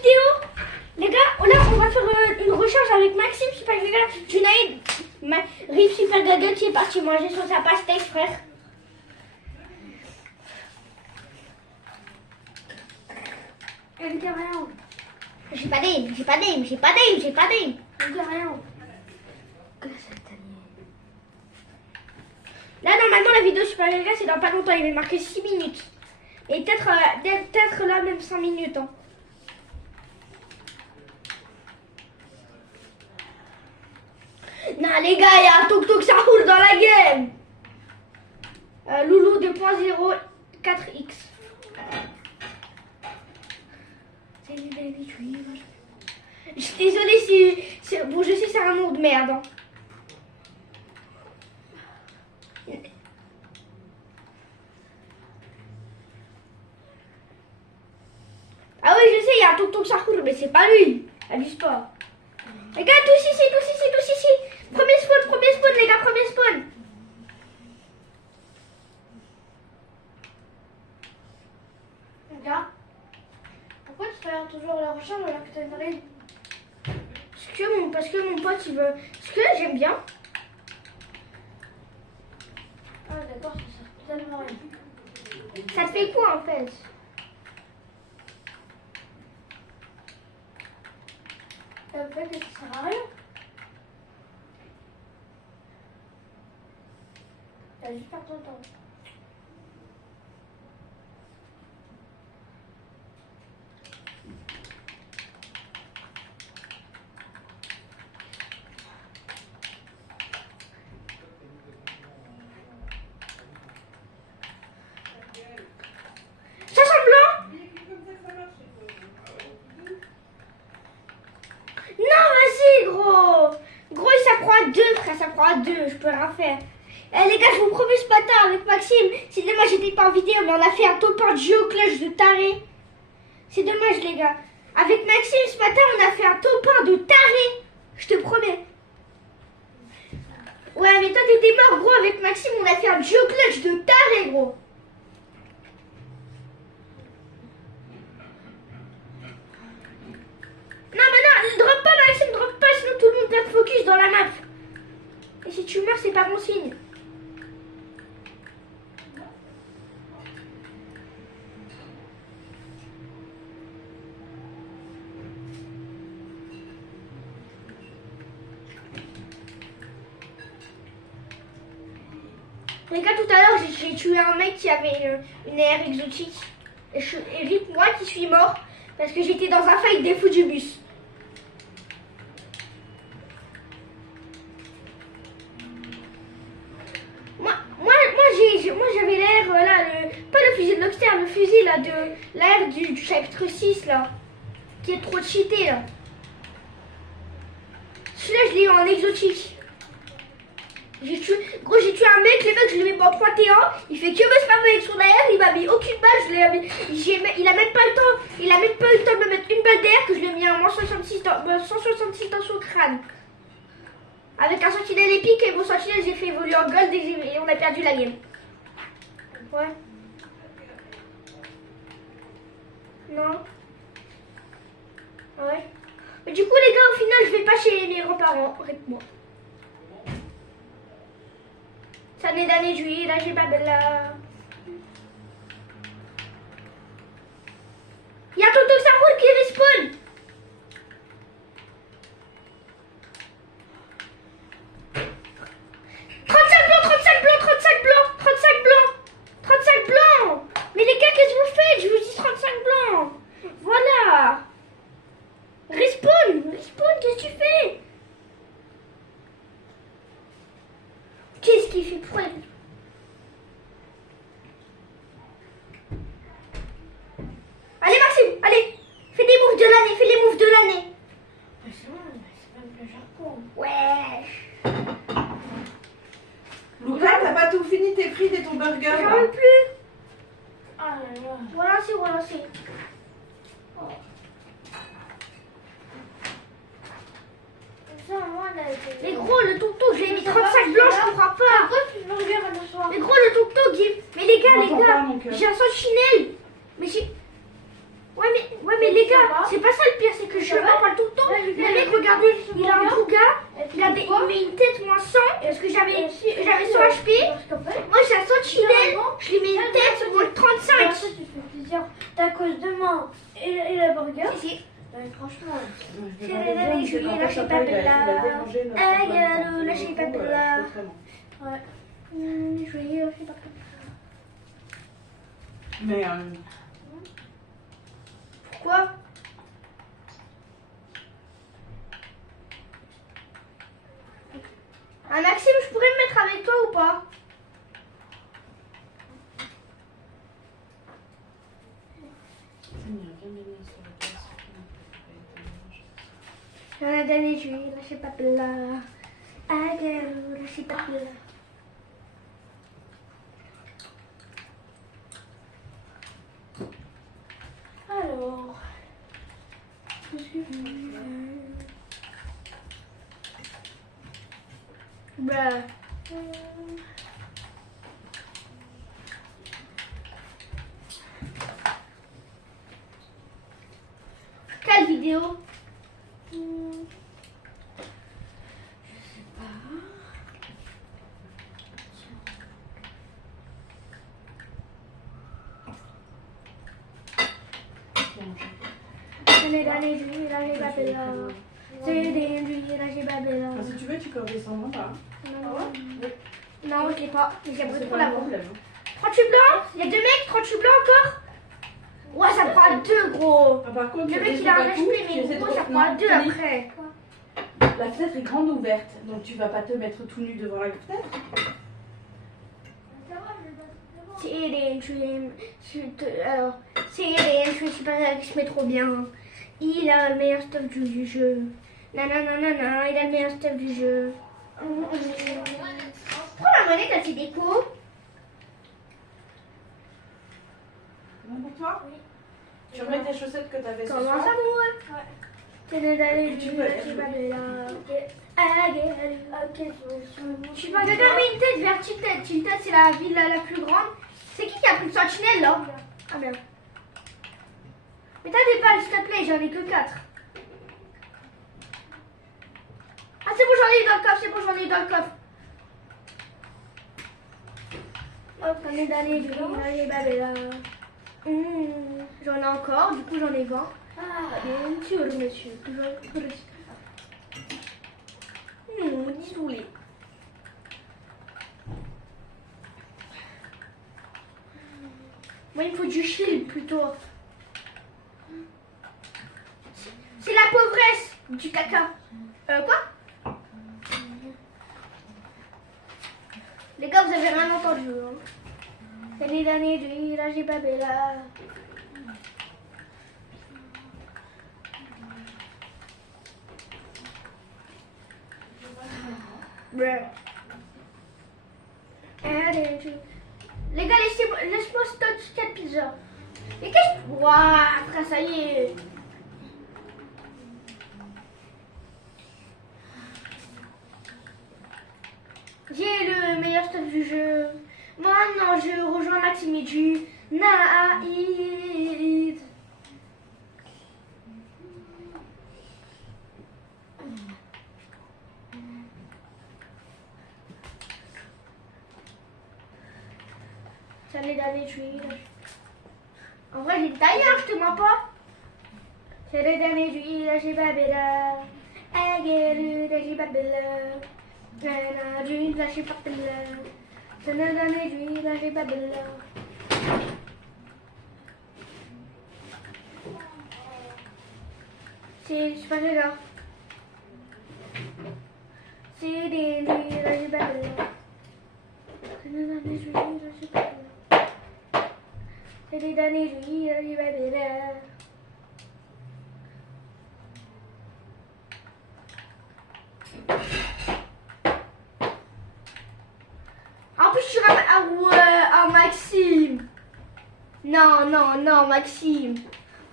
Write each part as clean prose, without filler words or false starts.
vidéo. Les gars, là on va faire une recharge avec Maxime Super Gaga. Junaïd, Rip Super Gaga qui est parti manger sur sa pastèque, frère. Elle dit rien. J'ai pas d'aim, j'ai pas d'aim, j'ai pas d'aim, j'ai pas d'aim. Elle dit rien. Là normalement la vidéo Super Gaga c'est dans pas longtemps, il va marquer 6 minutes. Et peut-être là même 5 minutes. Hein. Non les gars, il y a un tuk-tuk ça roule dans la game. Loulou 2.0 4X. Salut baby, je suis désolée si bon je sais c'est un nom de merde. Hein. Ah oui je sais, il y a un tuk-tuk ça roule mais c'est pas lui. Abuse pas. Les gars, tous ici. Premier spawn, les gars, premier spawn. Regarde. Pourquoi tu fais toujours la recharge alors que t'as une raid? Parce que mon pote, il veut... Parce que j'aime bien. Ah d'accord, ça sert tellement rien. Ça te fait quoi, en fait? Ça fait que ça sert à rien. T'as juste perdu ton temps. Ça sent blanc? Non, vas-y, gros. Gros, ça prend à 2, frère, ça prend à 2, je peux rien faire. Eh les gars, je vous promets ce matin avec Maxime, c'est dommage j'étais pas en vidéo, mais on a fait un top 1 de jeu au clutch de taré. C'est dommage les gars. Avec Maxime ce matin, on a fait un top 1 de taré. Je te promets. Ouais, mais toi t'étais mort gros, avec Maxime on a fait un jeu au clutch de taré gros. Non mais non, drop pas Maxime, drop pas, sinon tout le monde va te focus dans la map. Et si tu meurs, c'est pas bon signe. Les gars, tout à l'heure, j'ai tué un mec qui avait une air exotique. Et rip moi qui suis mort parce que j'étais dans un fight des fous du bus. Moi j'avais l'air, là, pas le fusil de Lockster, le fusil là, de l'air du chapitre 6 là, qui est trop cheaté là. Celui-là je l'ai eu en exotique. J'ai tué un mec, le mec je l'ai mis en 3T1, il fait que me spam avec son AR, il m'a mis aucune balle, il a même pas le temps de me mettre une balle d'air que je lui ai mis un moins 166 dans son crâne. Avec un sentinelle épique et mon sentinelle j'ai fait évoluer en gold et on a perdu la game. Ouais. Non. Ouais. Mais du coup les gars au final je vais pas chez mes grands-parents, avec moi. Ça n'est d'année juillet, là j'ai pas de la... Y'a un tuk-tuk ça roule qui respawn. Mais les gars, qu'est-ce que vous faites? Je vous dis 35 blancs. Voilà. Respawn, qu'est-ce que tu fais? Qu'est-ce qu'il fait pour elle? Allez Maxime, allez. Fais des moves de l'année, Mais c'est bon, c'est même le Japon. Ouais. Lucas, t'as pas tout fini tes frites et ton burger J'en là? veux plus. Ah là là. Relancez. Oh. Ça, moi, elle a été... Mais gros, le tuk-tuk, j'ai mis 35 blancs, je comprends pas. Pourquoi tu me regardes le soir? Mais gros, le tuk-tuk, mais les gars, J'entends pas, mon cœur. j'ai un sentinelle. Mais j'ai... Ouais, mais les gars, c'est pas ça le burger. Si, si. Franchement. Je vais regarder bien, mais c'est qu'en fait, papa, il a dérangé notre Ah, bonne regarde, lâchez du pas coup, de je là. peux vraiment. Ouais. Je sais pas. Mais Pourquoi? Ah, Maxime, je pourrais me mettre avec toi ou pas? J'en ai donné, je lui lâchez pas de là. Ah, regarde, lâchez pas de là. Alors. Bah. Quelle vidéo? J'en ai donné, je lui lâchez pas de là. C'est des lui lâchez pas de là. si tu veux, tu peux redescendre en bas. Non, je l'ai pas. Mais j'aimerais C'est trop pas un l'avoir. problème. 38 blancs? Il y a 2 mecs, 38 blancs encore? Ouais, ça prend à 2 gros. Ah, par contre, Le mec il a un HP, mais gros, ça prend à 2 après. La fenêtre est grande ouverte, donc tu vas pas te mettre tout nu devant la fenêtre. C'est Eden, alors, c'est Eden, je suis pas qui se met trop bien. Il a le meilleur stuff du jeu. Nanana, il a le meilleur stuff du jeu. Prends la monnaie quand c'est déco. Bon pour toi? Tu remets tes chaussettes que t'avais ce Comment soir. ça, moi? C'est de d'aller Tu du peux jeu, aller c'est jouer. pas de là. Ok, Je suis pas d'accord, mais une tête vers Tilted. Tilted, c'est la ville la plus grande. C'est qui a pris le sentinelle là? Ah merde. Mais t'as des balles, s'il te plaît, j'en ai que 4. Ah, c'est bon, j'en ai eu dans le coffre, c'est bon, j'en ai eu dans le coffre. Hop, j'en ai donné du riz, babella. J'en ai encore, du coup j'en ai 20. Ah, bien sûr, monsieur, toujours petit. Désolé. Moi, il me faut du shield plutôt. C'est la pauvresse du caca. Quoi? Les gars, vous avez rien entendu. Hein. C'est les derniers du là, j'ai pas bella. Allez, les gars, laisse-moi stock 4 pizzas. Mais qu'est-ce que... Waouh, frère, ça y est. J'ai le meilleur stuff du jeu. Maintenant, je rejoins Maxime et du Naïd. Ça les derniers juillet. En vrai, j'ai taillé, hein, je te mens pas. C'est les derniers juillet, j'ai pas bella. J'ai pas bella. Là, j'ai pas bella. C'est les derniers juillet, j'ai pas bella. C'est pas grave. C'est des nuits, là, j'ai pas bella. C'est les derniers juillet, j'ai pas bella. C'est les derniers juillet, j'ai pas bella. En plus, je suis ramasse. Ah ouais, oh Maxime. Non, Maxime.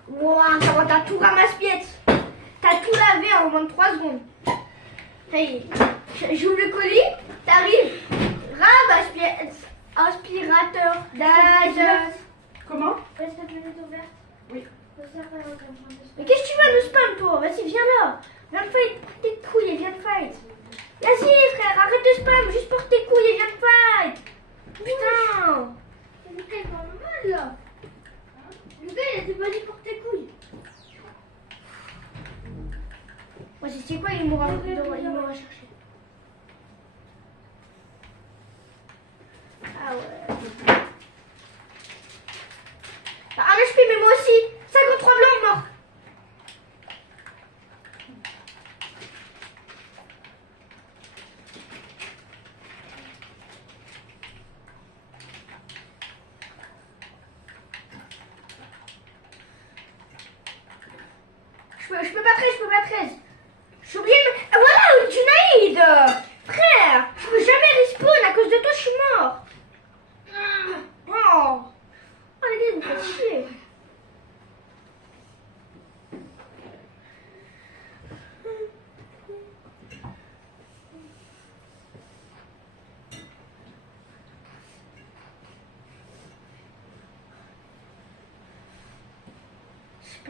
Ouah, ça va, t'as tout ramasse-pièce. T'as tout lavé en moins de 3 secondes. Ça y est. J'ouvre le colis, t'arrives. Ramasse-pièce. Aspirateur. D'âge. Comment? Reste la fenêtre ouverte. Oui. Mais qu'est-ce que tu vas nous spam, toi? Vas-y, viens là. Viens de fight. Prends tes couilles et viens de fight. Vas-y, frère, arrête de spam. Juste porte tes couilles et viens de fight. Putain. Lucas, il va mal là. Lucas, il a été pas dit pour tes couilles. Vas-y, c'est quoi, il m'aura cherché. Ah ouais. Ah, un HP, mais moi aussi. 53 blancs morts. Je peux pas 13, je peux pas 13. Je suis obligée de... Ah, voilà, Junaïd. Frère, je peux jamais respawn. À cause de toi, je suis mort. Oh. Oh, les gars, vous me faites chier.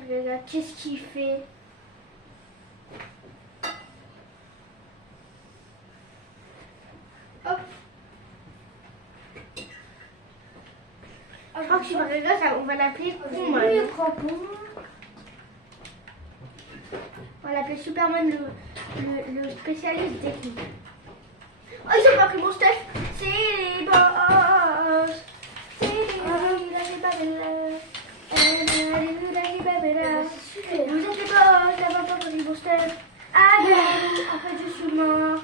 Regarde, qu'est-ce qu'il fait? Hop. Je crois que si on va l'appeler Pom. On va l'appeler Superman, le spécialiste technique. Oh, ils ont pas pris mon stuff. C'est les boss. C'est les boss. Vous êtes les boss, d'avoir pas pris mon stuff. Ah, en fait, je suis mort.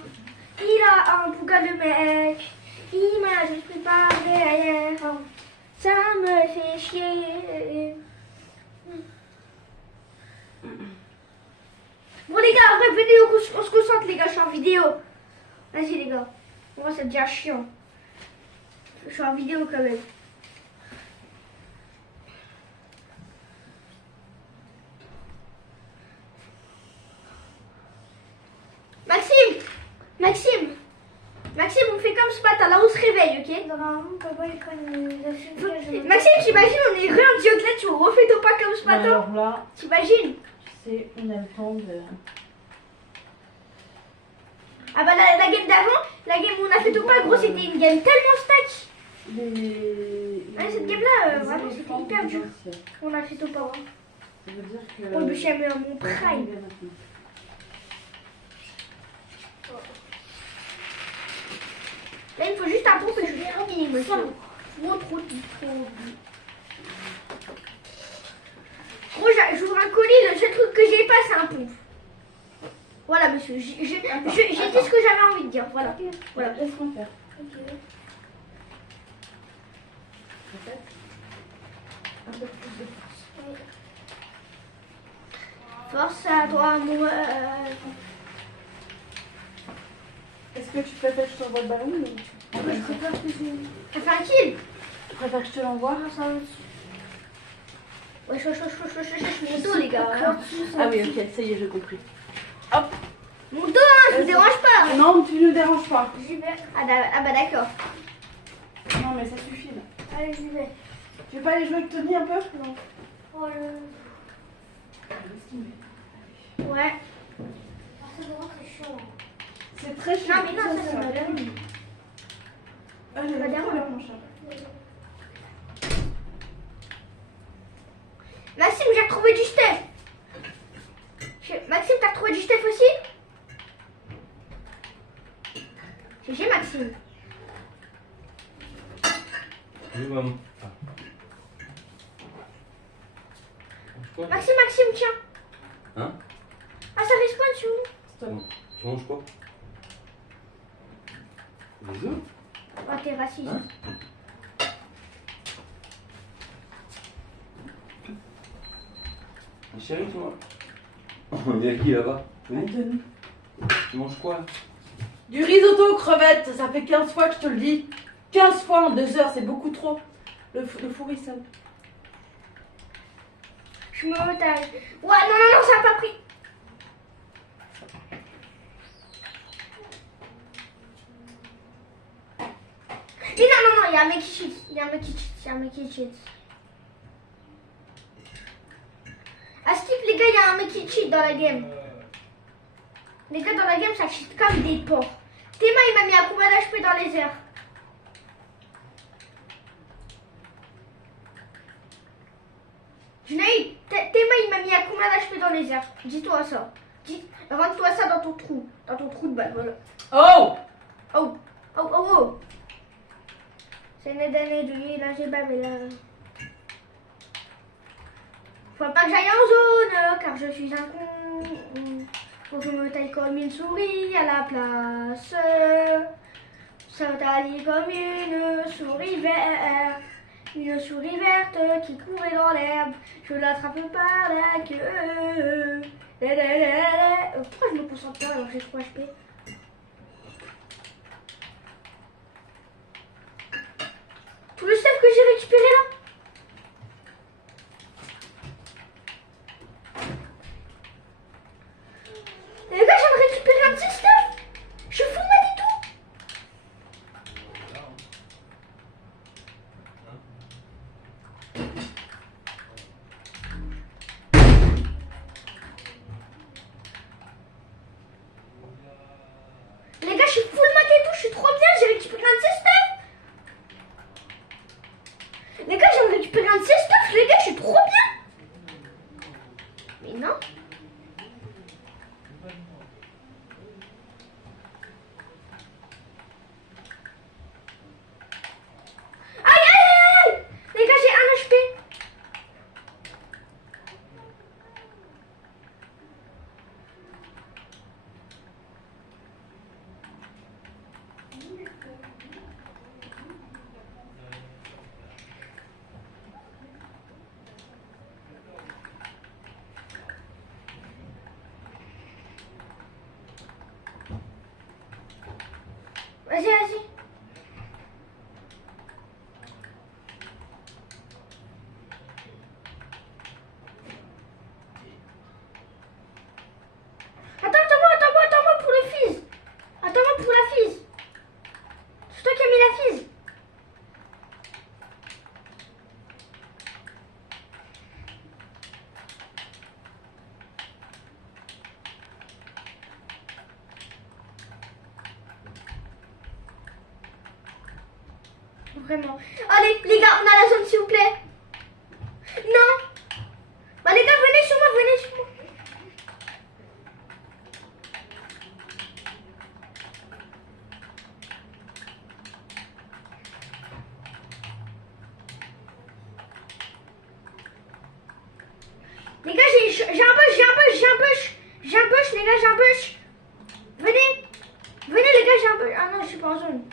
Il a un bouga de mec. Il m'a juste pris par derrière. Ça me fait chier. Bon les gars, en vrai vidéo, on se concentre les gars, je suis en vidéo. Vas-y les gars. Moi ça devient chiant. Je suis en vidéo quand même. Maxime, on fait comme ce matin, là on se réveille, ok? Maxime, t'imagines, on est en dioclette, tu refais ton pas comme ce matin? Alors là, t'imagines? tu sais, on a le temps de... Ah bah la game d'avant, la game où on a fait ton pas, gros, c'était une game tellement stack. Cette game là, vraiment c'était hyper dur. On a fait ton pas. Ça veut dire que... Oh, le chien à mon prime. Là, il me faut juste un pompe et je vais terminer, monsieur. Trop. Gros, j'ouvre un colis, le seul truc que j'ai pas, c'est un pompe. Voilà, monsieur. J'ai dit ce que j'avais envie de dire. Voilà. Laisse-moi faire. Un peu plus de force. Force à toi, amoureux. Est-ce que tu préfères que je t'envoie le ballon ou... Je préfère que je... Ça fait un kill. Tu préfères que je te l'envoie? Ouais, je mon dos, les gars. Ah oui, ok, ça y est, j'ai compris. Hop. Mon dos, hein, je vous dérange pas. Non, tu ne déranges pas. J'y vais. Ah bah d'accord. Non, mais ça suffit là. Allez, j'y vais. Tu veux pas aller jouer avec Tony un peu? Non. Oh, ouais. C'est vraiment très chaud. C'est très chiant. Non, mais non, ça c'est pas bien. Allez, va bien, trop bien, hein. mon chat. Maxime, j'ai retrouvé du stuff. Maxime, t'as retrouvé du stuff aussi? GG, Maxime. Oui, maman. Maxime, tiens. Hein? Ah, ça respawn sur nous. Stop. Tu manges quoi? Des œufs? Oh, t'es raciste. Hein? Chérie, toi? On est à qui là-bas? Anthony. Tu manges quoi là? Du risotto aux crevettes, ça fait 15 fois que je te le dis. 15 fois en 2 heures, c'est beaucoup trop. Le four il sonne. Je me otage. Ouais, non, ça a pas pris. Mais non, il y a un mec qui cheat. Il y a un mec qui cheat. À skip, les gars, il y a un mec qui cheat dans la game. Les gars, dans la game, ça cheat comme des porcs. Théma, il m'a mis un combien d'HP dans les airs? Junaïd, Théma, il m'a mis à combien d'HP dans les airs? Dis-toi ça. Rentre-toi ça dans ton trou. Dans ton trou de balle, voilà. Oh! Oh, oh, oh, oh. C'est une année de là, j'ai pas, mais là. Faut pas que j'aille en zone, car je suis un con. Faut que je me taille comme une souris à la place. Ça taille comme une souris verte. Une souris verte qui courait dans l'herbe. Je l'attrape par la queue. Pourquoi je me concentre pas alors que j'ai 3 HP? Tout le stuff que j'ai récupéré là. Et les gars, je viens de récupérer un petit stuff. Je fous ma du tout. Les gars, je suis full mat et tout, je suis trop bien, j'ai récupéré un de ces stuff. Les gars, j'ai récupéré un de ces stuff, les gars, je suis trop bien. Mais non. Aïe, aïe, aïe, aïe. Les gars, j'ai 1 HP. Vas-y, vas-y. Attends-moi pour le fizz. Attends-moi pour la fizz. C'est toi qui as mis la fizz. Vraiment. Allez, les gars, on a la zone, s'il vous plaît. Non. Bah, les gars, venez sur moi, venez sur moi. Les gars, j'ai un push, les gars, j'ai un push. Venez. Venez, les gars, j'ai un push. Ah non, je suis pas en zone.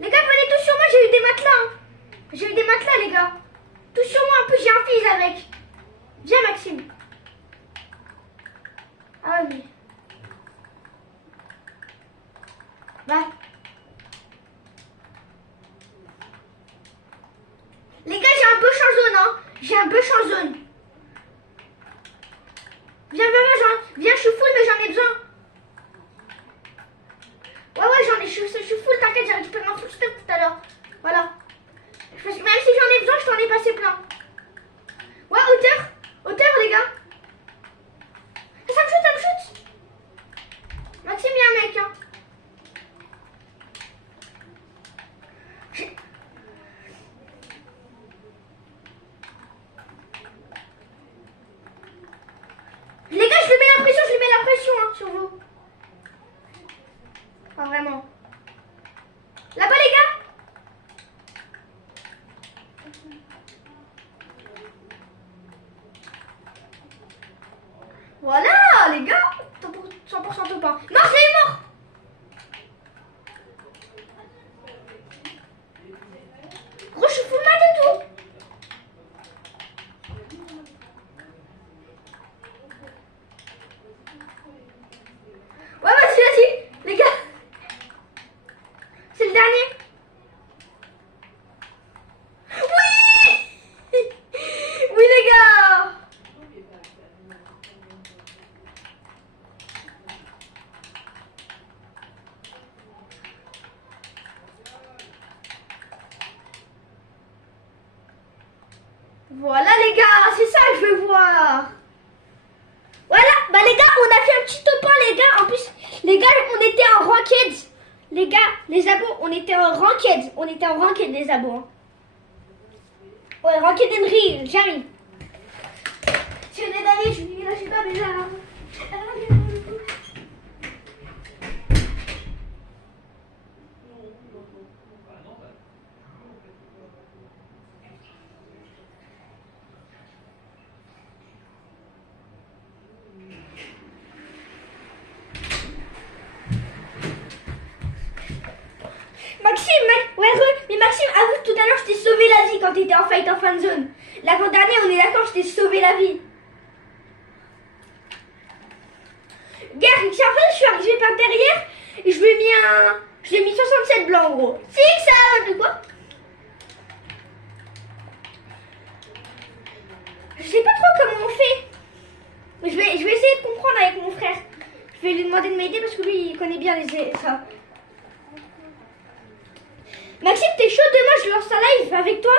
Les gars, venez tous sur moi, j'ai eu des matelas. Hein. J'ai eu des matelas, les gars. Tous sur moi, en plus, j'ai un fils avec. Viens, Maxime. Ah ouais, mais... Bah. Les gars, j'ai un push en zone, hein. J'ai un push en zone. Viens, viens, je suis full, mais j'en ai besoin. Ouais, je suis full, t'inquiète, j'ai récupéré un full stuff tout à l'heure. Voilà. Même si j'en ai besoin, je t'en ai passé plein. Ouais, hauteur, les gars. Ça me shoot. Maxime, il y a un mec, hein. Les gars, je lui mets la pression, hein, sur vous. Pas vraiment. Là-bas, les gars. Voilà, les gars. 100% tout pas. Mort, c'est mort. Gros, je suis full mat et tout. Ouais, vas-y, les gars. C'est le dernier. Oui. Oui, les gars. Voilà, les gars, c'est ça que je veux voir. Voilà, bah les gars, on a fait un petit top 1, les gars. En plus, les gars, on était en ranked. Les gars, les abos, on était en ranked. On était en ranked, les abos. Hein. Ouais, ranked and real, j'arrive. Si on est d'aller, je lui dis, là, je sais pas, mais là. Mais Maxime, avoue que tout à l'heure je t'ai sauvé la vie quand t'étais en fight en fan zone. L'avant-dernier, on est d'accord, je t'ai sauvé la vie. Gars, en fait, je suis arrivé par derrière et je lui ai mis je lui ai mis 67 blancs en gros. Si, ça, de quoi? Je sais pas trop comment on fait. Mais je vais essayer de comprendre avec mon frère. Je vais lui demander de m'aider parce que lui, il connaît bien ça. Maxime, t'es chaud demain, je lance un live avec toi?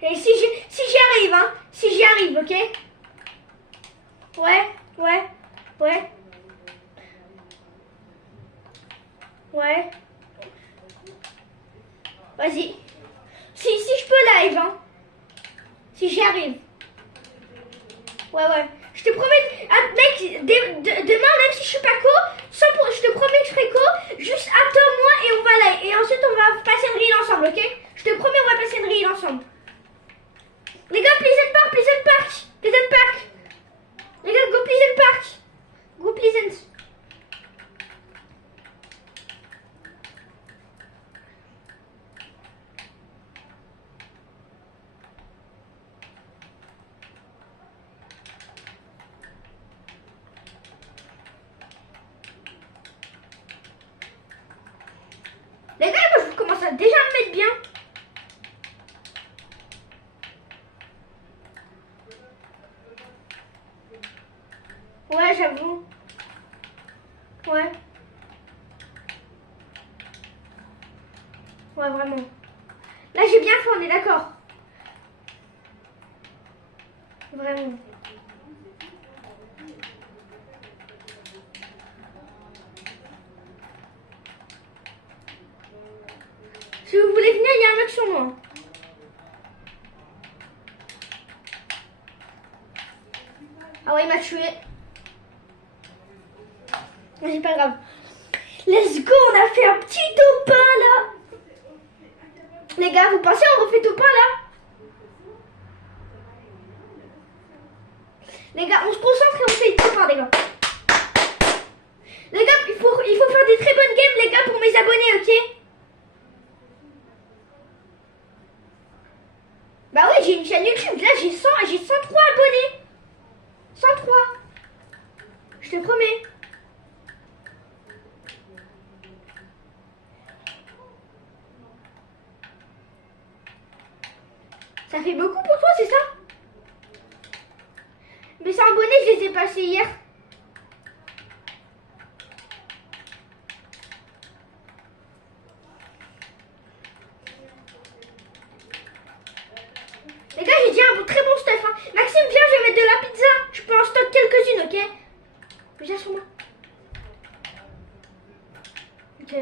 Et si j'y arrive, hein? Si j'y arrive, ok? Ouais. Vas-y. Si je peux live, hein? Si j'y arrive. Ouais. Je te promets, mec, demain, même si je suis pas co, je te promets que je serai co, juste attends-moi et on va live. Et ensuite, on va passer une reel ensemble, ok? Je te promets, on va passer une reel ensemble. Les gars, Pleasant Park. Les gars, go Pleasant Park. Go Pleasant. Les gars, moi je commence à déjà me mettre bien. Ouais, j'avoue. Ouais, vraiment. Là, j'ai bien fait, on est d'accord. Vraiment. Si vous voulez venir, il y a un mec sur moi. Ah ouais, il m'a tué. Mais c'est pas grave. Let's go, on a fait un petit top 1 là. Les gars, vous pensez on refait top 1 là? Les gars, on se concentre et on fait top 1, les gars. Les gars, il faut faire des très bonnes games, les gars, pour mes abonnés, ok? Bah ouais, j'ai une chaîne YouTube, là j'ai 103 abonnés. 103. Je te promets. Ça fait beaucoup pour toi, c'est ça? Mais 100 abonnés, je les ai passés hier. Les gars, j'ai dit un très bon stuff. Hein. Maxime, viens, je vais mettre de la pizza. Je peux en stock quelques-unes, ok? Viens sur moi. Ok.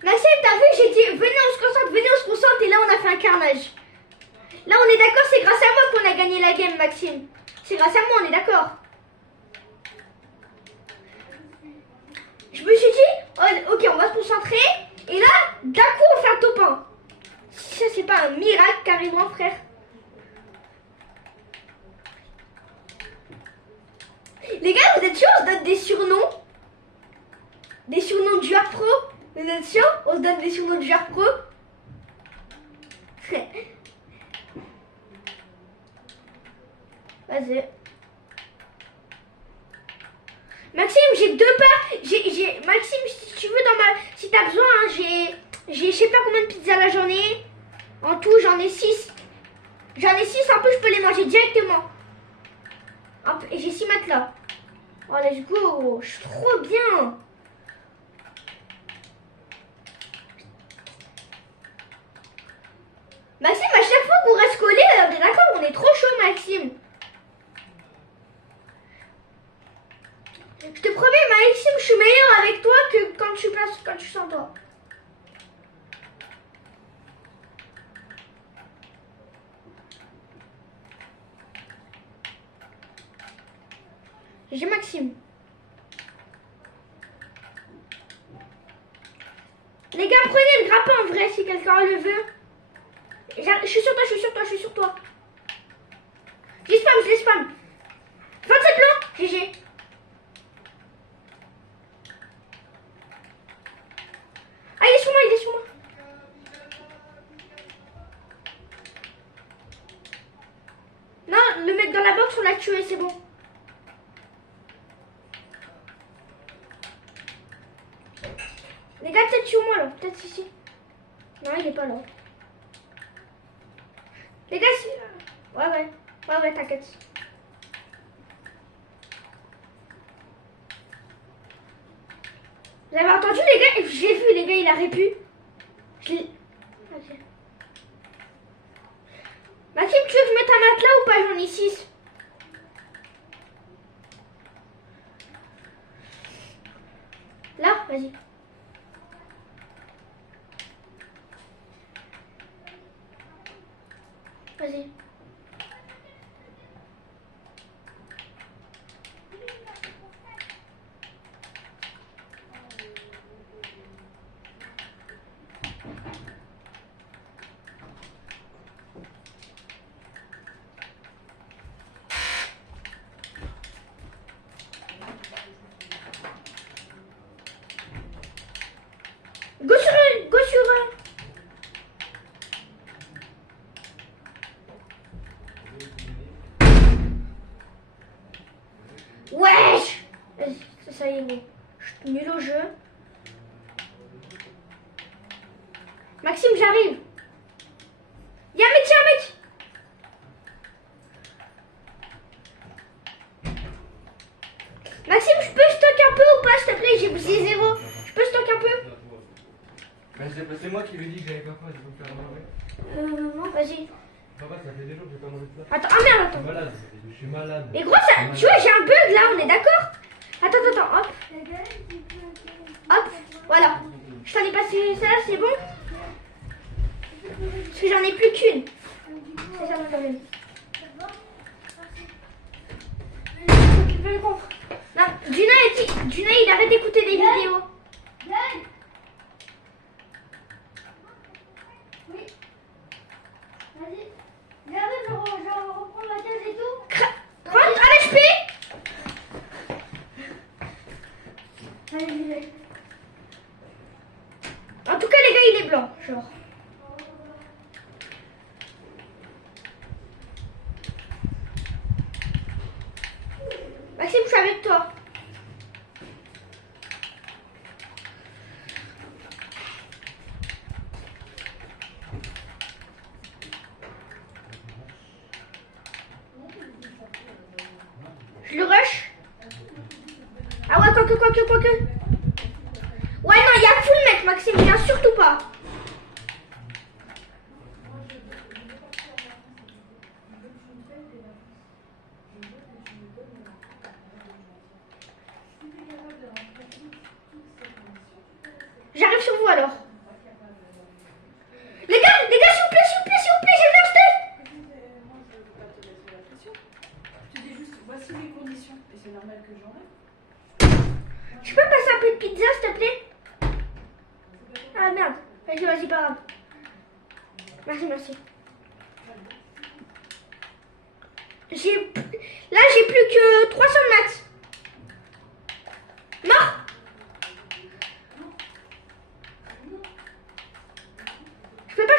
Maxime, t'as vu, j'ai dit venez on se concentre et là on a fait un carnage. Là on est d'accord, c'est grâce à moi qu'on a gagné la game, Maxime. C'est grâce à moi, on est d'accord. Je me suis dit, oh, ok, on va se concentrer. Et là, d'un coup on fait un top 1. Ça c'est pas un miracle carrément, frère. Les gars, vous êtes sûrs, on se donne des surnoms? Des surnoms de joueurs pro? Vous êtes sûrs? On se donne des surnoms de joueurs pro? Vas-y. Maxime, j'ai deux parts. Maxime, si tu veux, si t'as besoin, hein, j'ai je sais pas combien de pizzas la journée. En tout, j'en ai 6. J'en ai 6 en plus, je peux les manger directement. Hop, et j'ai 6 matelas. Oh, let's go. Je suis trop bien. Maxime, à chaque fois qu'on reste collé, on est d'accord, on est trop chaud, Maxime. Je te promets, Maxime, je suis meilleure avec toi que quand tu suis sans toi. J'ai Maxime. Les gars, prenez le grappin en vrai si quelqu'un le veut. Je suis sur toi, je suis sur toi, je suis sur toi. Je les spam. 27 blancs, GG. Ah, il est sur moi. Non, le mec dans la box, on l'a tué, c'est bon. Les gars, peut-être sur moi là, peut-être ici. Non, il est pas là. Les gars, si... Ouais, t'inquiète. Vous avez entendu les gars? J'ai vu les gars, il a répu. Ok. Maxime, tu veux que je mette un matelas ou pas? J'en ai 6. Là, vas-y. Vas-y. Go sur un. Wesh! Ça y est, bon. Je suis nul au jeu. Maxime, j'arrive. Y'a un mec, Maxime, je peux stocker un peu ou pas, s'il te plaît? J'ai bousillé 0. Je peux stocker un peu? Ben, c'est moi qui lui ai dit que j'avais pas faim, il faut me faire manger. Non, vas-y. Papa, ça fait des jours que j'ai pas mangé de ça. Attends, ah merde, Je attends. suis malade, je suis malade. Mais gros, ça, tu vois, j'ai un bug là, on est d'accord? Attends, hop. Hop, voilà. Je t'en ai passé ça, c'est bon? Parce que j'en ai plus qu'une. C'est ça mon problème. Non, Duna, il arrête d'écouter des vidéos. Oui. Vas-y. Regardez, je reprends la case et tout. 30 à l'HP. Allez, En tout cas, les gars, il est blanc, genre. Maxime, je suis avec toi. Je le rush. Ah ouais, quoique. Ouais, non, il y a full mec, Maxime, viens surtout pas. J'arrive sur vous alors. Les gars, s'il vous plaît, j'ai vu un step. Moi, je veux pas te laisser la pression. Je te dis juste, voici les conditions. Et c'est normal que j'enlève. Je peux passer un peu de pizza, s'il te plaît? Ah merde. Vas-y, pas grave. Merci. Là, j'ai plus que 300 max. Mort. Je peux pas.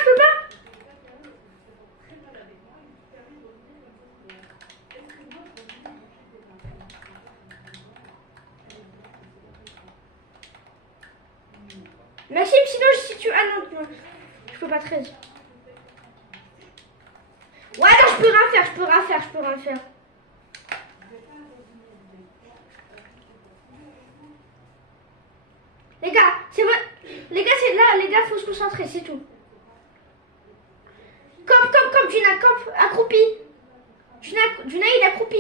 Maxime, sinon si tu... Ah non, je peux pas 13. Ouais, je peux rien faire, je peux rien faire, je peux rien faire. Les gars, c'est vrai. Les gars, c'est là, les gars, faut se concentrer, c'est tout. Comme, Juna, camp, accroupi. Juna, il est accroupi.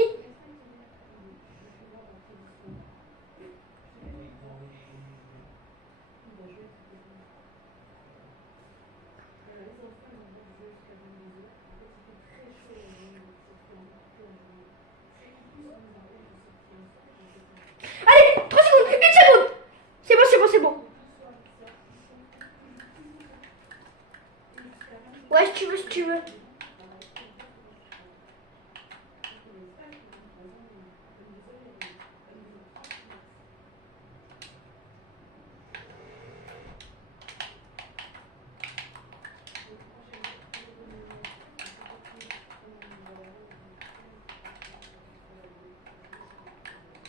Allez, 3 secondes, 1 seconde. C'est bon, c'est bon, c'est bon. Ouais, si tu veux, si tu veux.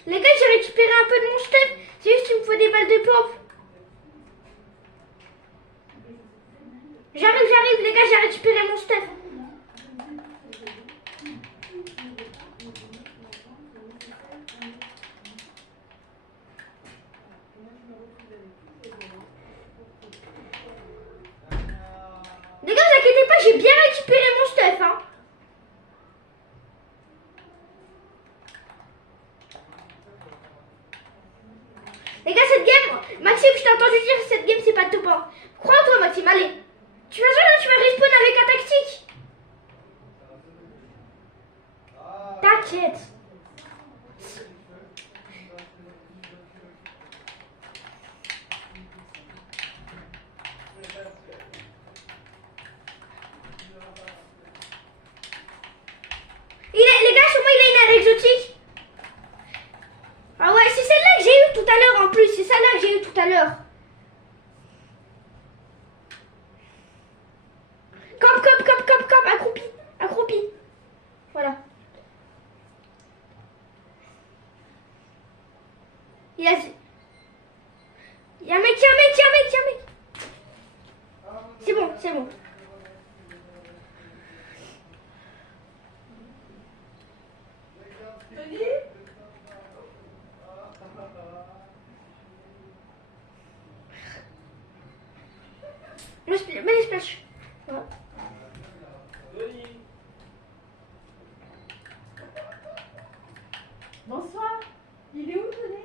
Les gars, j'ai récupéré un peu de mon stuff. C'est juste qu'il me faut des balles de pompe. J'arrive, les gars, j'ai récupéré mon stuff. Les gars, vous inquiétez pas, j'ai bien récupéré mon stuff, hein. Les gars, cette game, Maxime, je t'ai entendu dire que cette game, c'est pas top 1. Crois en toi, Maxime, allez. Tu vas jouer, tu vas respawn avec un tactique. T'inquiète. Les gars, sur moi, il a une aire exotique. Ah ouais, c'est celle-là que j'ai eu tout à l'heure en plus. C'est celle-là que j'ai eu tout à l'heure. Comme, accroupi. Accroupi. Voilà. Il y a un mec, il y a un mec. C'est bon, c'est bon. Mets les splash. Voilà. Bonsoir. Il est où, Tony?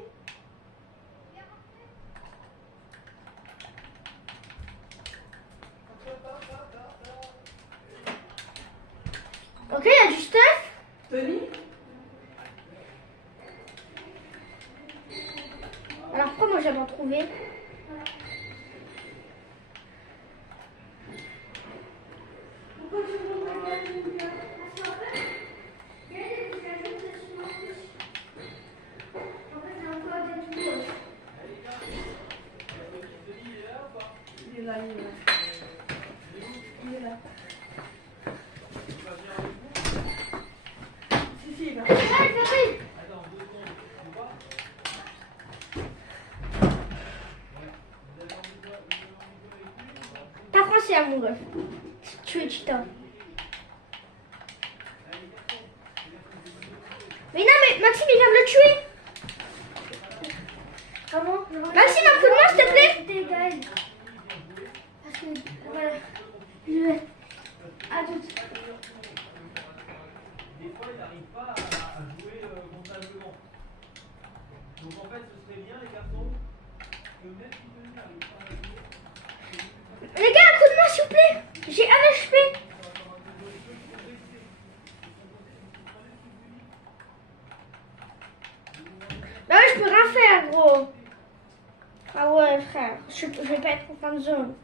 Ok, il y a du stuff. Tony? Alors pourquoi moi j'avais en trouvé? Il est là. Il est là. Si, il est là. T'as français à mon gosse. Tu es cheater. Mais non, mais Maxime, il vient de le tuer. Comment? Maxime, un coup de main, s'il te plaît. Dégage. Parce que, voilà. À tout. Des fois, il n'arrive pas à jouer comptablement. Donc en fait, ce serait bien, les garçons, que même si Denis n'arrive pas à jouer, Les gars, un coup de main, s'il vous plaît. J'ai 1 HP. Bah ouais, je peux rien faire, gros. Ah ouais, frère. Je vais pas être en fin de zone.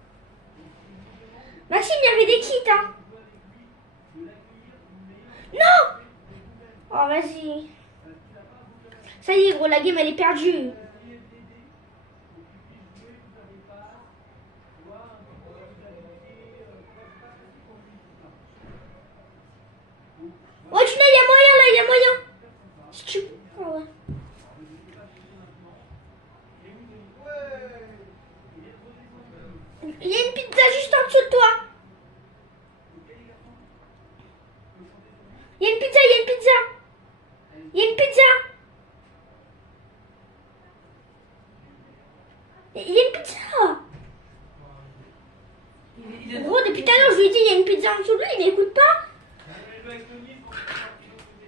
Maxime, il y avait des kits, hein. Non. Oh, vas-y. Ça y est, gros, la game, elle est perdue. Oh, tu n'as, il y a moyen, là, il y a moyen. Si tu... Oh, ouais. Il y a une pizza juste en dessous de toi. Il y a une pizza, il y a une pizza. Il y a une pizza. Il y a une pizza. Il est Gros, depuis tout à l'heure, je lui dis il y a une pizza en dessous de lui, il n'écoute pas.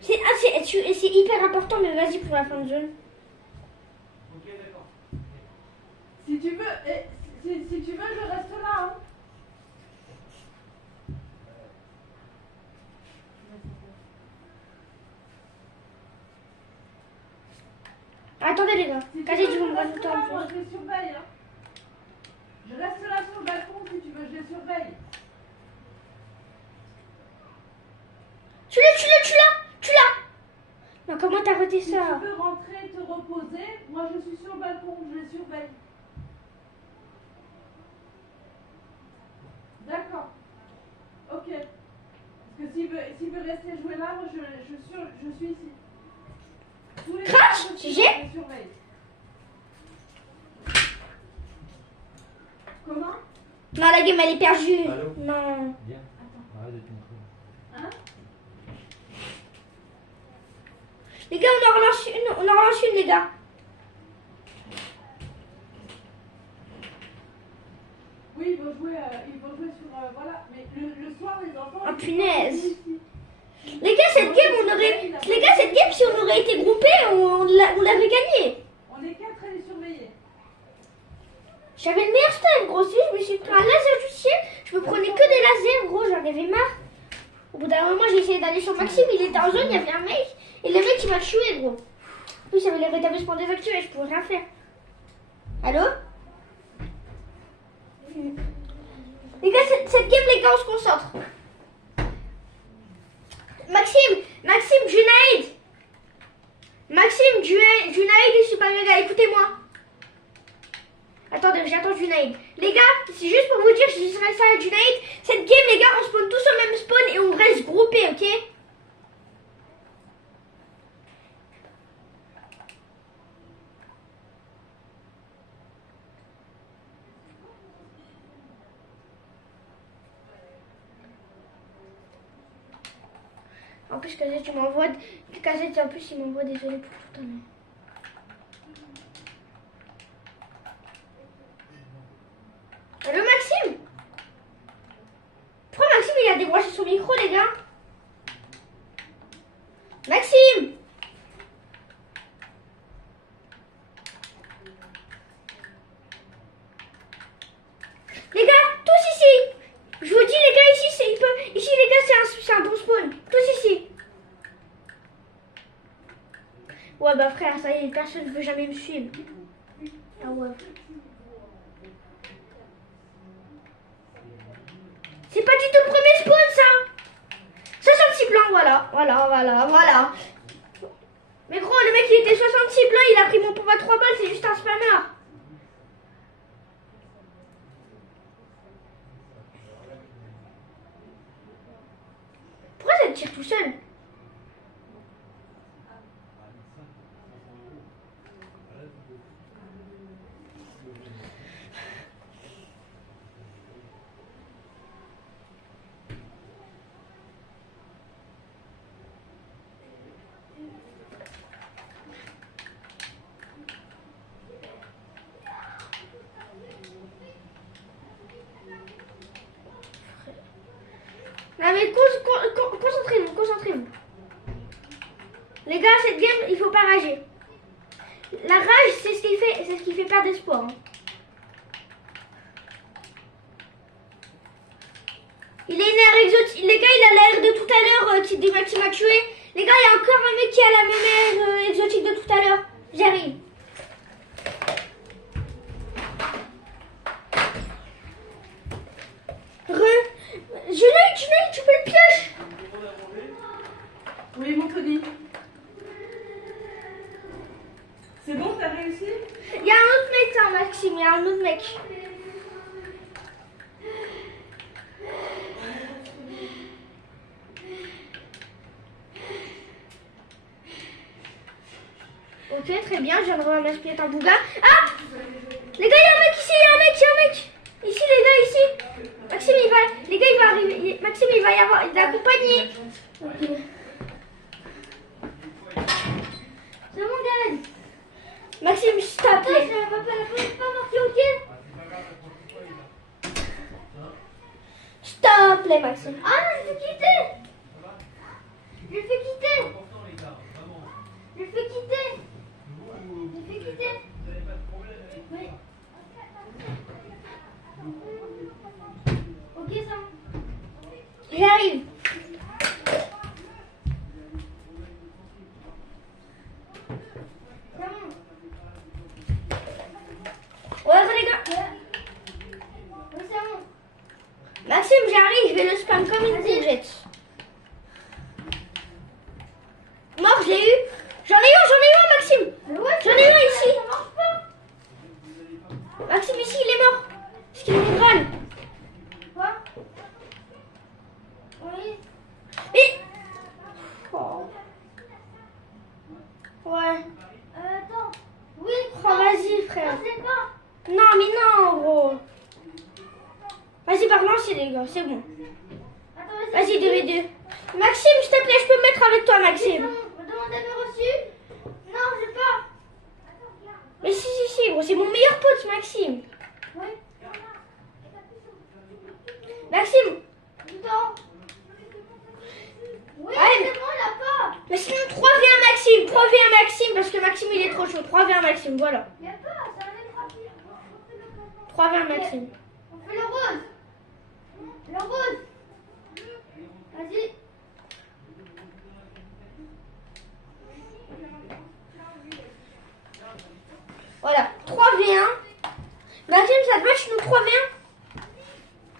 C'est hyper important, mais vas-y pour la fin de zone. Ok, d'accord. Si tu veux, si tu veux, je reste là. Hein. Attendez les gars, Si tu Kazé, veux, tu veux me je reste rajouter là, un moi peu. je les surveille. Hein. Je reste là sur le balcon si tu veux, je les surveille. Tu l'as. Non, comment t'as raté Si ça? tu veux rentrer, te reposer, moi je suis sur le balcon, je les surveille. D'accord. Ok. Parce que s'il veut rester jouer là, moi je suis ici. Tous les Crash, soirs, je GG. les surveille. Comment? Non, la game elle est perdue. Allô? Non. Viens. Arrête de te montrer. Hein? Les gars, on en relance une, les gars. Oui, ils vont jouer sur. Voilà. Mais le soir, les enfants. Oh, ils punaise. sont ici. Les gars, cette game, si on aurait été groupés, on l'aurait gagné. On est 4 à les surveiller. J'avais le meilleur style, gros. Si je me suis pris un laser du ciel, je me prenais que des lasers, gros. J'en avais marre. Au bout d'un moment, j'ai essayé d'aller sur Maxime. Il était en zone, il y avait un mec. Et le mec, il m'a tué, gros. En plus, il y avait les rétablissements désactivés. Je pouvais rien faire. Allô? Les gars, cette game, les gars, on se concentre. Maxime, Junaid. Maxime, Junaid et Super Mega, écoutez-moi. Attendez, j'attends Junaid. Les gars, c'est juste pour vous dire, je serai ça à Junaid. Cette game, les gars, on spawn tous au même spawn et on reste groupés, ok? En plus, Kazé, tu m'envoies. Kazé, en plus, il m'envoie désolé pour tout à l'heure. Allô, Maxime? Pourquoi Maxime, il a débranché son micro, les gars? Maxime! Les gars, tous ici! Je vous dis, les gars, ici, ici les gars, c'est un bon spawn. Tous ici. Ouais, bah frère, ça y est, personne ne veut jamais me suivre. Ah ouais. C'est pas du tout le premier spawn, ça. 66 blancs, voilà. Mais gros, le mec, il était 66 blancs, il a pris mon pompe à 3 balles, c'est juste un spammer. Pourquoi ça te tire tout seul? Non mais concentrez-vous. Les gars, cette game, il faut pas rager. La rage, c'est ce qui fait perdre espoir. Hein. Il est une air exotique. Les gars, il a l'air de tout à l'heure qui m'a tué. Les gars, il y a encore un mec qui a la même air exotique de tout à l'heure. J'arrive. Junaid, tu peux le pioche? Oui, mon Tony. C'est bon, t'as réussi? Il y a un autre mec, hein, Maxime, il y a un autre mec. Ok, très bien, je viens de revoir ma spiette en bouga. Ah! Les gars, il y a un mec ici, il y a un mec. Ici, les gars, ici. Maxime, il va. Les gars, il va arriver. Maxime, il va y avoir. Il est accompagné. Ok. Ouais. Attends. Oui, Oh, vas-y, frère. je sais pas. Non, mais non, gros. Vas-y, par lancer, les gars, c'est bon. Attends, Vas-y, 2v2. Maxime, s'il te plaît, je peux me mettre avec toi, Maxime. Demande à me reçu. Non, je sais pas. Mais si, gros, c'est mon meilleur pote, Maxime. Oui. Maxime. Dedans. Oui, Ouais, c'est bon, là pas. mais sinon 3v1 Maxime, 3v1 Maxime, parce que Maxime il est trop chaud. 3v1 Maxime, voilà. Y a pas, ça en est 3v1 Maxime. On fait le rose. Le rose. Vas-y. Voilà, 3v1. Maxime, ça te va si nous 3v1?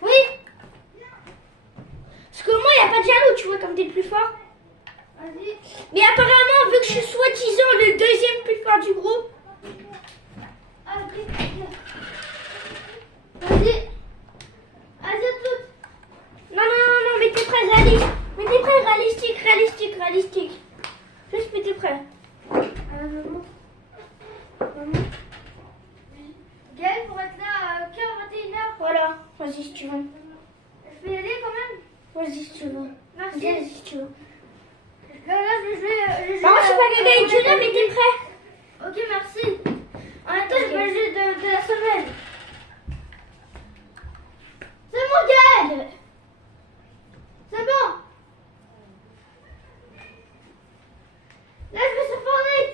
Oui. Parce que moi, il n'y a pas de jaloux, tu vois, comme t'es le plus fort. Vas-y. Mais apparemment, vu que je suis soi-disant le deuxième plus fort du groupe, Vas-y. Vas-y. Vas-y, toutes. non, mettez prêt, réaliste. Mettez prêt, réalistique. Juste mettez prêt. Maman. Maman. Gaël, pour être là à 15h21h. Voilà, vas-y si tu veux. Je peux y aller quand même. Vas-y si tu veux. Merci. Vas-y si tu veux. Là, je vais jouer. Bah, moi, je suis pas Gaga et Julia, mais t'es prêt. Ok, merci. En même temps, je vais jouer de la semaine. C'est bon, Gaël. C'est bon. Là, je vais sur Fortnite.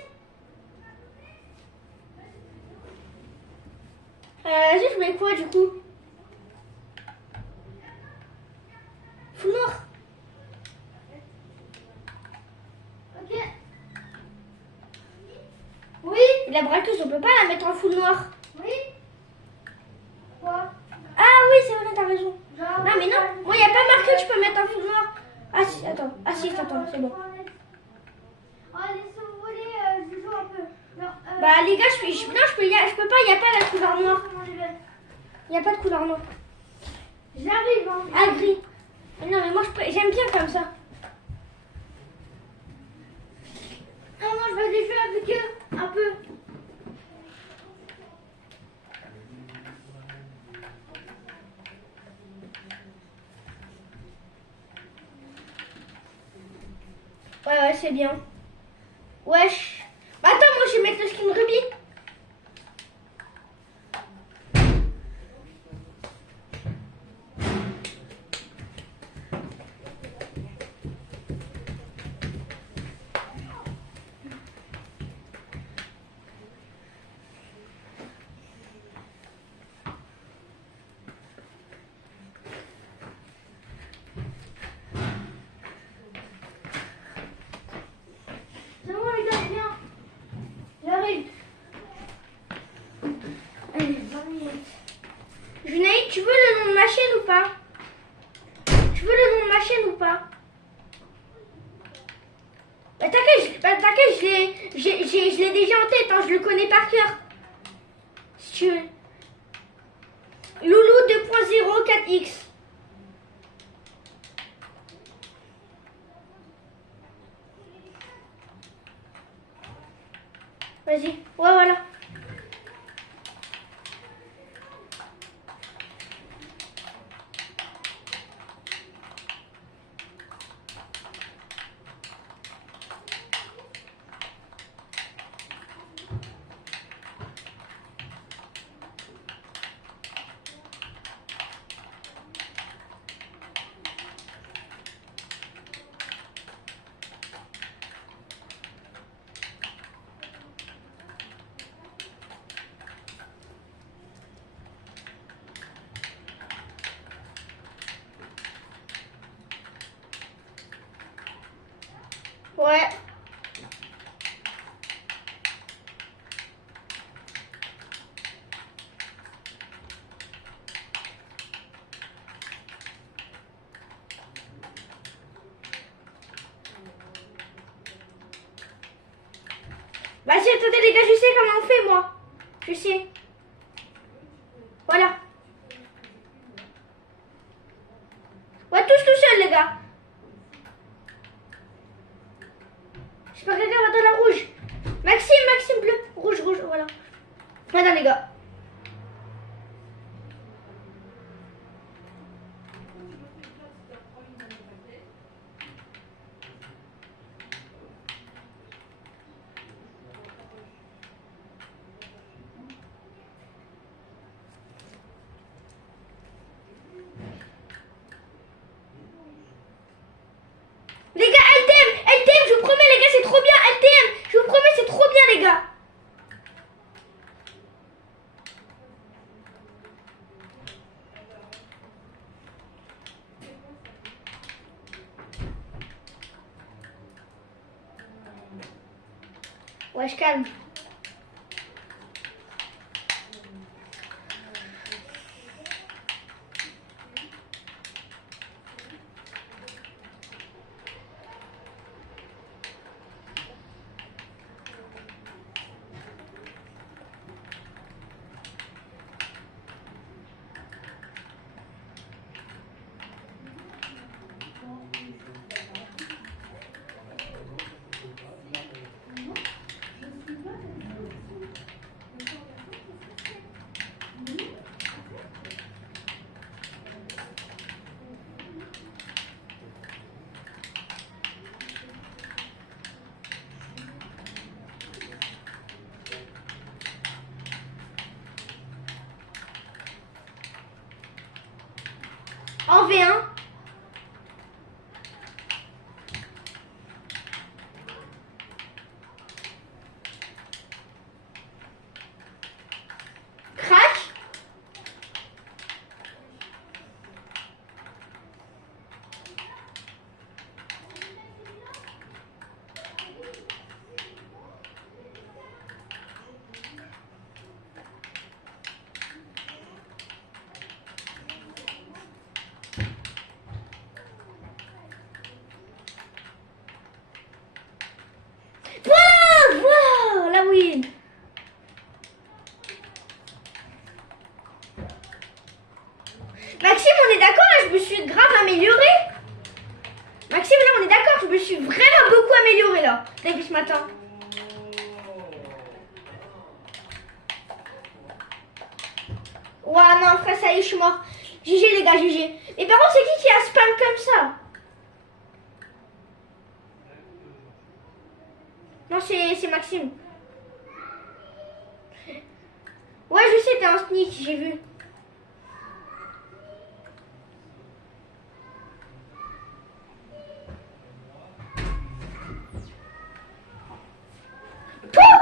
Vas-y, je mets quoi du coup? Full noir. Ok. Oui. La braqueuse, on peut pas la mettre en full noir. Oui. Quoi? Ah oui, c'est vrai, t'as raison. Genre, Non, mais non, moi, y a pas marqué que je peux mettre en full noir. Ah si, attends. Ah si, attends, c'est bon. Allez, si vous voulez, je joue un peu. Non, Bah, les gars, je peux pas, y a pas la couleur noire. comment je vais? Y a pas de couleur noire. J'arrive, hein. Ah, gris. Mais non, mais moi, j'aime bien comme ça. Non, moi, je vais jouer avec eux un peu. Ouais, c'est bien. Wesh. Bah, attends, moi, je vais mettre le skin Ruby. C'est bon, les gars, viens. J'arrive. Allez, 20 minutes. Junaïd, tu veux le nom de ma chaîne ou pas? Tu veux le nom de ma chaîne ou pas? Bah t'inquiète, je l'ai déjà en tête, hein, je le connais par cœur. Si tu veux. Loulou 2.0 4X. Vas-y, ouais voilà. Ouais. Vas-y, attendez les gars, je sais comment on fait moi. Je sais. Voilà. Ouais, tous tout seul les gars. J'espère que quelqu'un va dans la rouge. Maxime bleu. Rouge, voilà. Attends les gars. Les gars, elle t'aime, je vous promets les gars, c'est trop bien, elle t'aime, je vous promets, c'est trop bien les gars. Ouais, je calme. En V1. Crac. Voilà, la win. Maxime, on est d'accord, là, je me suis grave améliorée. Maxime, là, on est d'accord, je me suis vraiment beaucoup améliorée, là, depuis ce matin. Ouah, non, frère, ça y est, je suis mort. GG, les gars, GG. Mais par contre, c'est qui a spam comme ça? Non, c'est Maxime. Ouais, je sais, t'es un sneak, j'ai vu.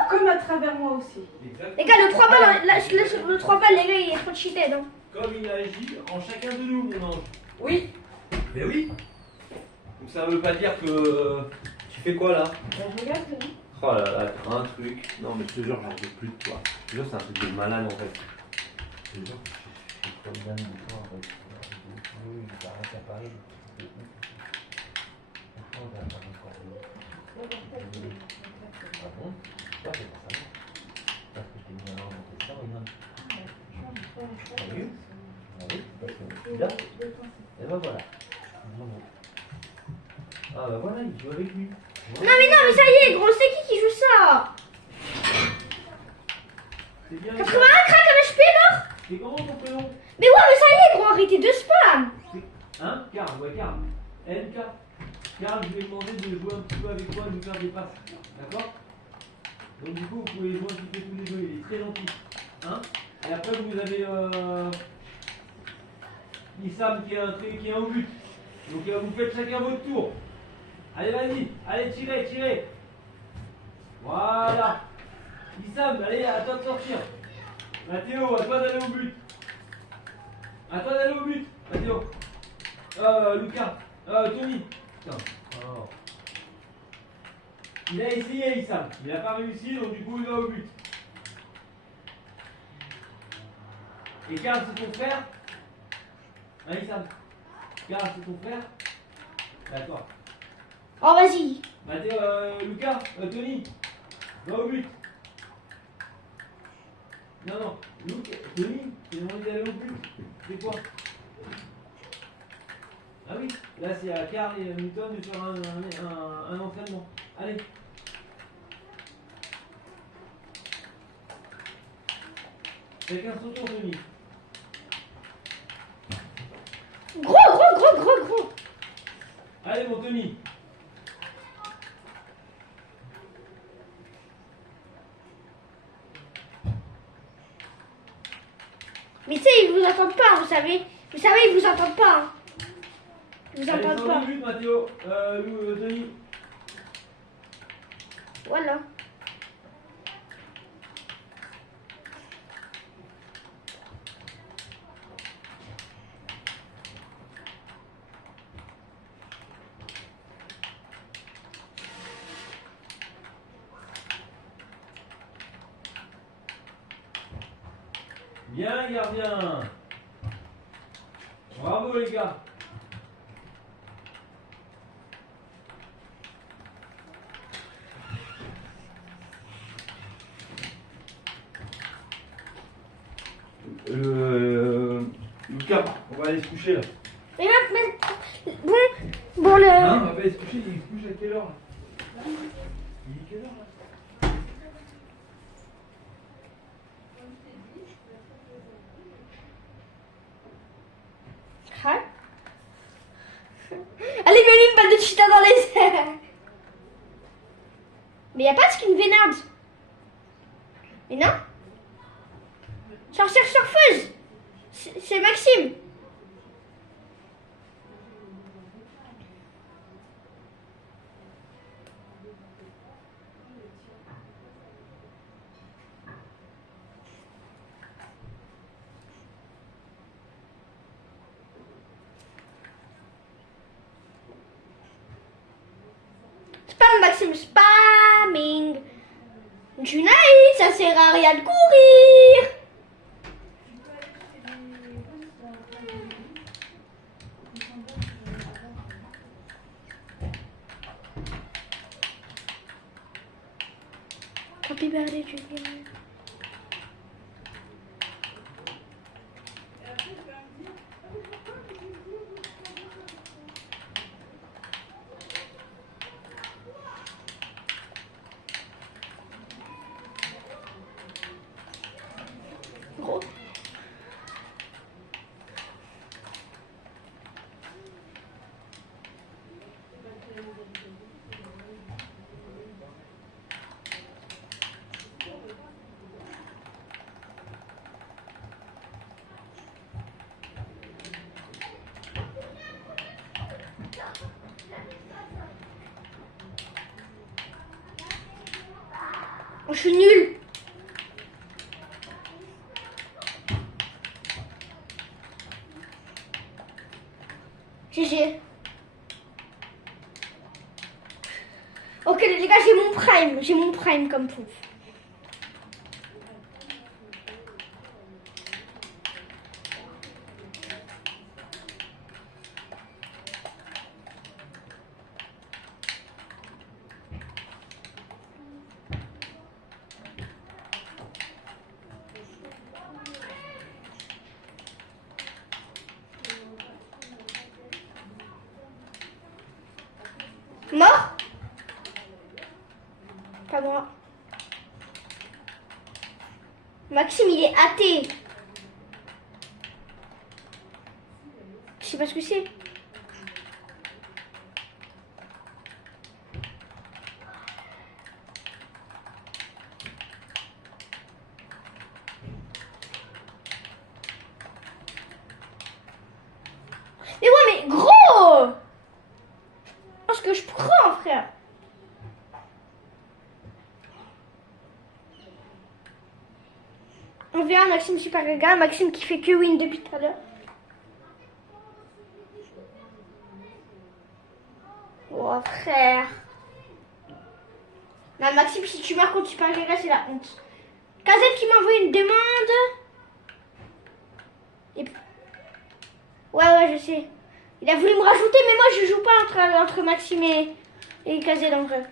Comme à travers moi aussi. Les gars, le 3 balles, le 3 balles, les gars, il est trop cheaté, non? Comme il agit en chacun de nous, mon ange. Oui. Mais oui. Donc ça veut pas dire que tu fais quoi là? Je regarde. Oh là là, t'as un truc. Non mais je te jure, j'en peux plus de toi. Je te jure, c'est un truc de malade en fait. Je te jure, je suis trop bien de toi en fait. Oui, j'ai rien qu'à parler. Ah bon? Pourquoi c'est pas ça? Parce que t'es mis alors dans tes sangs et non. T'as vu? Ah oui, parce que là, et ben voilà. Ah bah voilà, il joue avec lui. Non, mais ça y est, gros, c'est qui joue ça? C'est bien. 81 crack à l'HP, non? C'est comment ton prénom? Mais ouais, mais ça y est, gros, arrêtez de spam. Hein? Karl, ouais, Karl. NK. Karl, je vais demander de jouer un petit peu avec toi, de nous faire des passes. D'accord? Donc du coup, vous pouvez jouer un petit peu tous les deux, il est très gentil. Hein? Et après, vous avez Issam qui est au but. Donc vous faites chacun votre tour. Allez, vas-y. Allez, tirez. Voilà. Issam, allez, à toi de sortir. Mathéo, à toi d'aller au but. Mathéo. Lucas. Tony. Putain. Oh. Il a essayé, Issam. Il n'a pas réussi, donc du coup, il va au but. Et Karl, c'est ton frère? Hein, Issam? Karl, c'est ton frère? D'accord. Oh, vas-y. Mathéo, Lucas, Tony, va au but. Non, Tony, j'ai demandé d'aller au but. C'est quoi? Ah oui, là c'est à Karl et Newton de faire un entraînement. Allez. Chacun son tour, Tony. Gros. Allez, mon Tony. Mais tu sais, ils vous entendent pas, vous savez. Vous savez, ils vous entendent pas. Hein. Ils vous Allez, entendent 100 pas. minutes, Mathéo. Tony. Voilà. Bien, gardien. Bravo, les gars. Lucas, on va aller se coucher là. Mais bon le. Hein, on va aller se coucher, il se couche à quelle heure là? Il est quelle heure là? Hein? Allez, mets-lui une balle de cheetah dans les airs. Mais y a pas de skin Vénard. Mais non. Sorcière surfeuse. C'est Maxime. Spam Maxime, spamming. Junaï, ça sert à rien de courir. Happy birthday, Julien. Gros. Je suis nulle. GG. Ok les gars, j'ai mon prime comme pouf. Mort? Pas moi. Maxime, il est athée. Je sais pas ce que c'est. Mais ouais, mais gros! Ce que je prends, frère. On verra Maxime super gaga, Maxime qui fait que win depuis tout à l'heure. Oh frère. Non Maxime, si tu meurs contre super gaga, c'est la honte. Kazette qui m'a envoyé une demande. Et... Ouais, je sais. Il a voulu me rajouter, mais moi je joue pas entre Maxime et Kazed en vrai.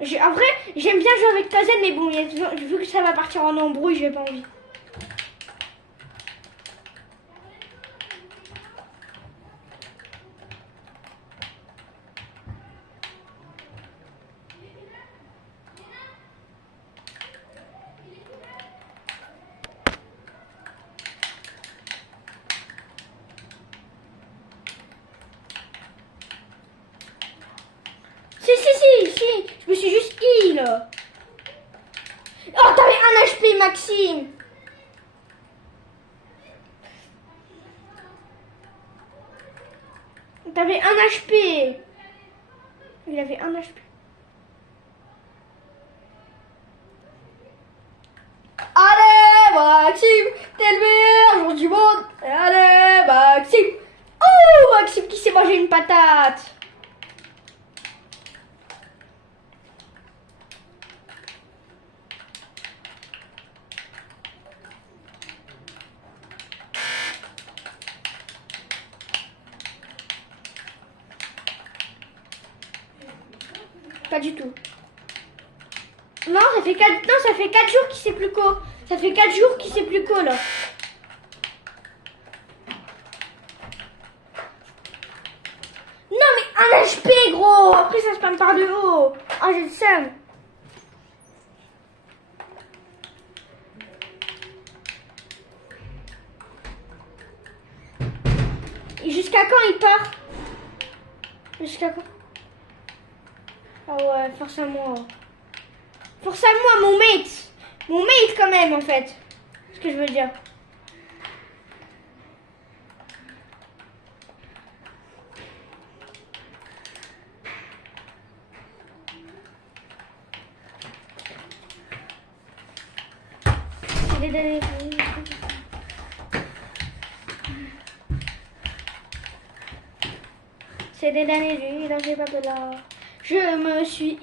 En vrai, j'aime bien jouer avec Kazed, mais bon, vu que ça va partir en embrouille, j'ai pas envie. me suis juste heal. Oh, t'avais 1 HP, Maxime. T'avais 1 HP. Il avait 1 HP. Allez, Maxime, t'es le meilleur jour du monde. Allez, Maxime. Oh, Maxime qui s'est mangé une patate. Pas du tout. Non, ça fait 4 jours qu'il sait plus quoi. Ça fait 4 jours qu'il sait plus quoi là. Non mais 1 HP gros. Après ça spam par de haut. Ah, j'ai le seum. Et jusqu'à quand il part? Jusqu'à quand? Ah ouais, force à moi. Force à moi, mon mate. Mon mate quand même, en fait. C'est ce que je veux dire. C'est des derniers jours, là j'ai pas de là. Je me suis...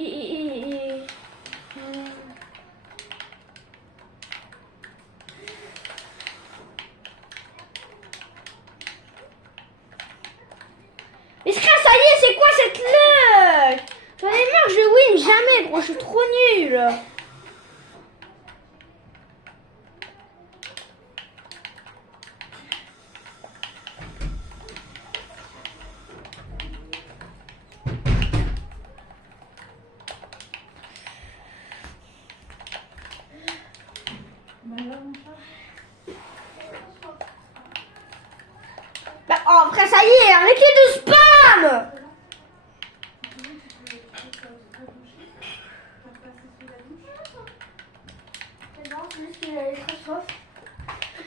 Mais frère, ça y est, c'est quoi cette luck? J'en ai marre, je win jamais, gros, je suis trop nulle. Bah, oh, frère, ça y est, arrêtez de spam! C'est bon, c'est juste qu'il a très soif.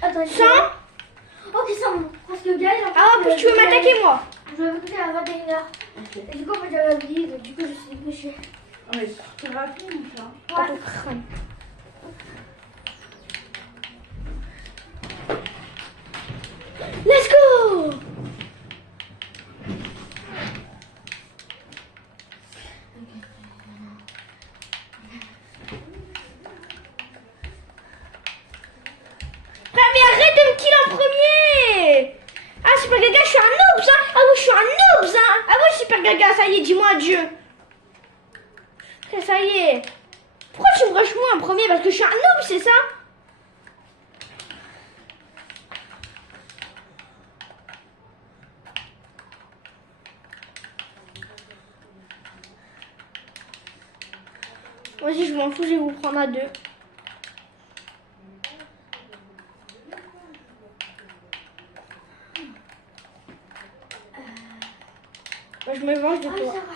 Attends, Sans? Ok, ça va. Parce que Gaël, en fait, Ah, en plus, tu veux m'attaquer, moi? Je vais écouter à 21h. Et du coup, en fait, j'avais oublié, donc du coup, je suis dépêchée. Ah, mais c'est rapide, mon chat. Pas ton crâne. Let's go! Mais arrête de me kill en premier! Ah, Super Gaga, je suis un noobs, hein! Ah oui, je suis un noobs, hein! Ah oui, Super Gaga, ça y est, dis-moi adieu! Ça y est! Pourquoi tu me rushes moi en premier? Parce que je suis un noob, c'est ça? Vas-y, je m'en fous, je vais vous prendre à 2. Moi, je me venge de Ah, toi. ça va.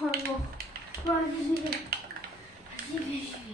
Oh non. Ouais, vas-y, vas-y, vas-y.